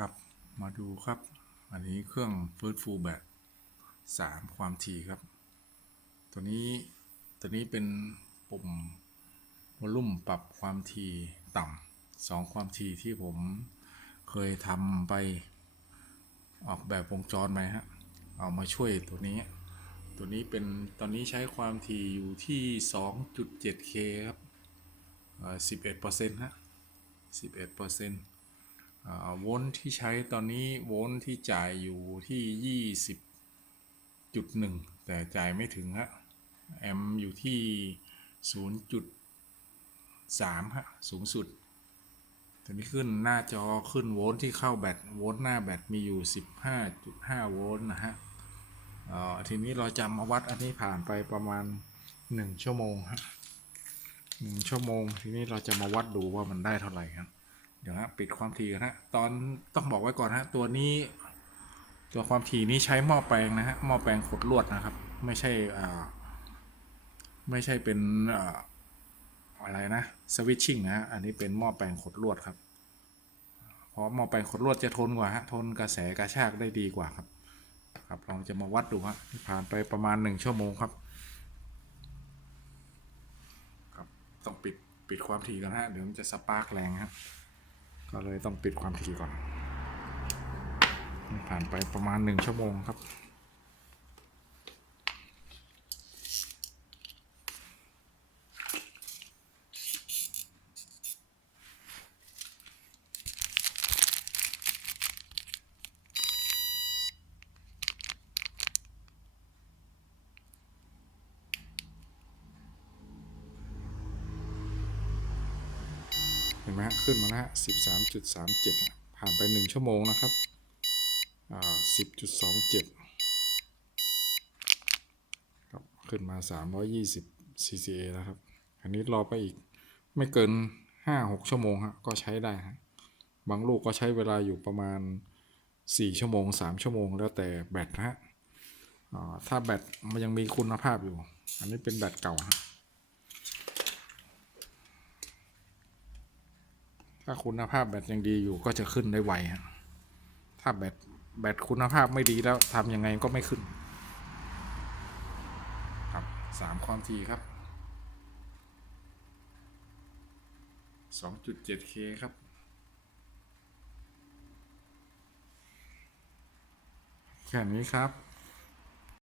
ครับมาดูครับ อันนี้เครื่องฟื้นฟูแบบสามความถี่ครับ ตัวนี้ตัวนี้เป็นปุ่มวอลลุ่มปรับความถี่ต่ำสองความถี่ที่ผมเคยทำไปออกแบบวงจรไปฮะเอามาช่วยตัวนี้ ตัวนี้เป็นตอนนี้ใช้ความถี่อยู่ที่ 2.7K ครับเอ่อ11%ฮะ11%อ่า โวลต์ที่ใช้ตอนนี้โวลต์ที่จ่ายอยู่ที่ 20.1 แต่จ่ายไม่ถึงฮะแอมอยู่ที่ 0.3 ฮะ สูงสุดตอนนี้ขึ้นหน้าจอขึ้นโวลต์ที่เข้าแบตโวลต์หน้าแบตมีอยู่ 15.5 โวลต์นะฮะทีนี้เราจะมาวัดอันนี้ผ่านไปประมาณ 1 ชั่วโมงฮะหนึ่งชั่วโมง ทีนี้เราจะมาวัดดูว่ามันได้เท่าไหร่ครับ เดี๋ยวฮะปิดความถี่กันฮะตอนต้องบอกไว้ก่อนฮะตัวนี้ ตัวความถี่นี้ใช้หม้อแปลงนะฮะหม้อแปลงขดลวดนะครับ ไม่ใช่อ่าไม่ใช่เป็นอ่าอะไรนะสวิตชิ่งนะฮะอันนี้เป็นหม้อแปลงขดลวดครับเพราะหม้อแปลงขดลวดจะทนกว่าฮะทนกระแสกระชากได้ดีกว่าครับ ครับเราจะมาวัดดูฮะผ่านไปประมาณหนึ่งชั่วโมงครับครับต้องปิดปิดความถี่กันฮะเดี๋ยวมันจะสปาร์กแรงครับ ก็เลยต้องปิดความถี่ก่อน ผ่านไปประมาณหนึ่งชั่วโมงครับ เห็นไหมฮะขึ้นมาแล้วฮะสิบสามจุดสามเจ็ดผ่านไปหนึ่งชั่วโมงนะครับอ่าสิบจุดสองเจ็ดครับขึ้นมาสามร้อยยี่สิบ CCA แล้วครับ อันนี้รอไปอีกไม่เกินห้าหกชั่วโมงฮะก็ใช้ได้ฮะบางลูกก็ใช้เวลาอยู่ประมาณสี่ชั่วโมงสามชั่วโมงแล้วแต่แบตนะฮะอ่าถ้าแบตมันยังมีคุณภาพอยู่ อันนี้เป็นแบตเก่าฮะ ถ้าคุณภาพแบตยังดีอยู่ก็จะขึ้นได้ไวฮะถ้าแบตแบตคุณภาพไม่ดีแล้วทำยังไงก็ไม่ขึ้น ครับสามความถี่ครับ 2.7K ครับแค่นี้ครับ